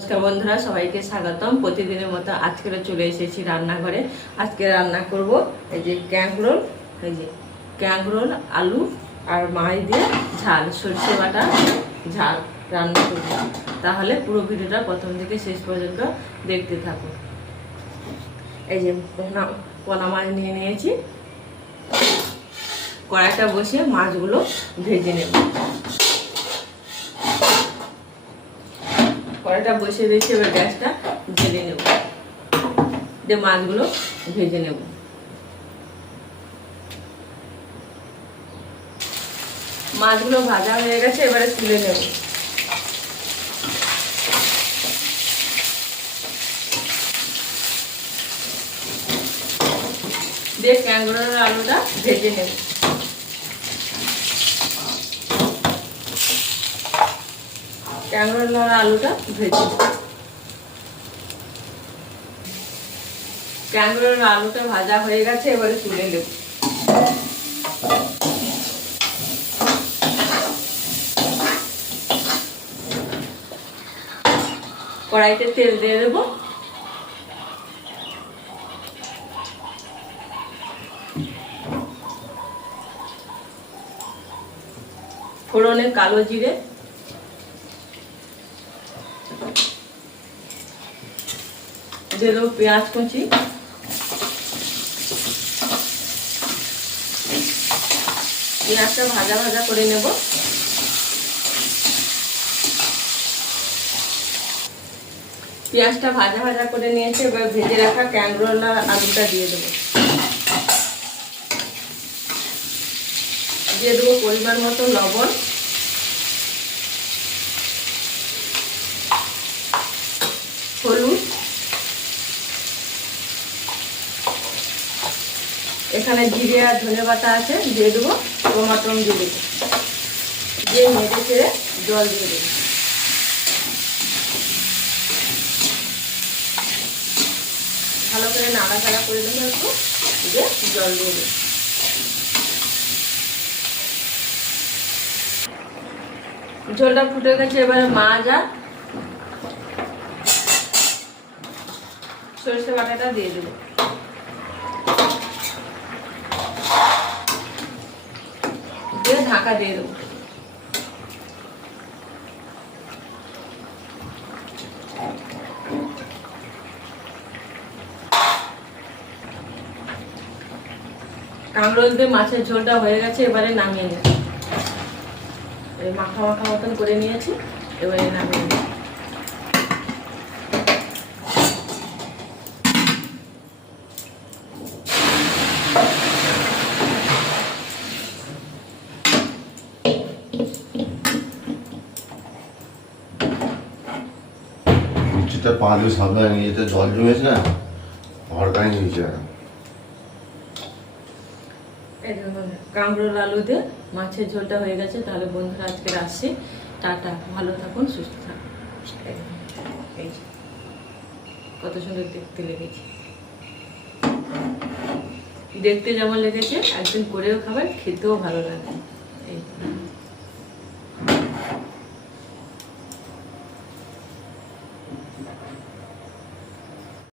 নমস্কার বন্ধুরা, সবাইকে স্বাগতম। প্রতিদিনের মতো আজকে চলে এসেছি রান্নাঘরে। আজকে রান্না করব এই যে ক্যাংরোল, এই যে ক্যাংরোল, আলু আর মাছ দিয়ে ঝাল, সরষে বাটা ঝাল রান্না করব। তাহলে পুরো ভিডিওটা প্রথম থেকে শেষ পর্যন্ত দেখতে থাকো। এই যে পোনা মাছ নিয়ে নিয়েছি, কড়াইটা বসিয়ে মাছগুলো ভেজে নেব। কড়াইটা বসিয়ে দিয়েছি, এবার গ্যাসটা জ্বেলে নেব, দিয়ে মাছগুলো ভেজে নেব। মাছগুলো ভাজা হয়ে গেছে, এবারে তুলে নেব। দিয়ে ক্যাংরোলের আলুটা ভেজে নেব। ক্যাংরোলের আলুটা ভেজে নেব। ক্যাংরোলের আলুটা ভাজা হয়ে গেছে, এবারে তুলে নেব। কড়াইতে তেল দিয়ে দেব। ফোড়নে কালো জিরে, দিয়ে দেবো পেঁয়াজ কুচি, পেঁয়াজটা ভাজা ভাজা করে নেব। পেঁয়াজটা ভাজা ভাজা করে নিয়েছে, এবার ভেজে রাখা ক্যাংরোল আর আলুটা দিয়ে দেবো। দিয়ে দেবো পরিমাণ মতো লবণ, হলুদ, এখানে জিরে আর ধনে বাটা আছে, দিয়ে দেবো টমাটো দিয়ে দেবো, দিয়ে নেড়ে চেড়ে জল দিয়ে দেবো। ভালো করে নাড়াচাড়া করে দেবো, একটু দিয়ে জল দিয়ে দেবো। ঝোলটা ফুটে গেছে, এবারে মাছ আর সরষে বাটাটা দিয়ে দেবো। দিয়ে ঢাকা দিয়ে দেবো। কাঁকরোল দিয়ে মাছের ঝোলটা হয়ে গেছে, এবারে নামিয়ে নেব। মাখা মাখা মতন করে নিয়েছি, এবারে নামিয়ে নেব। লুচিটা পা দিয়ে সাবধানে নিয়ে যেতে, জল জমেছে না, ভরকানি নিয়েছে। কাঁকরোল আলু দিয়ে মাছের ঝোলটা হয়ে গেছে। তাহলে বন্ধুরা আজকে আসছি, টাটা, ভালো থাকুন, সুস্থ থাকুন। এই যে কত সুন্দর দেখতে লেগেছে, দেখতে যেমন লেগেছে একদিন করেও খাবার, খেতেও ভালো লাগে।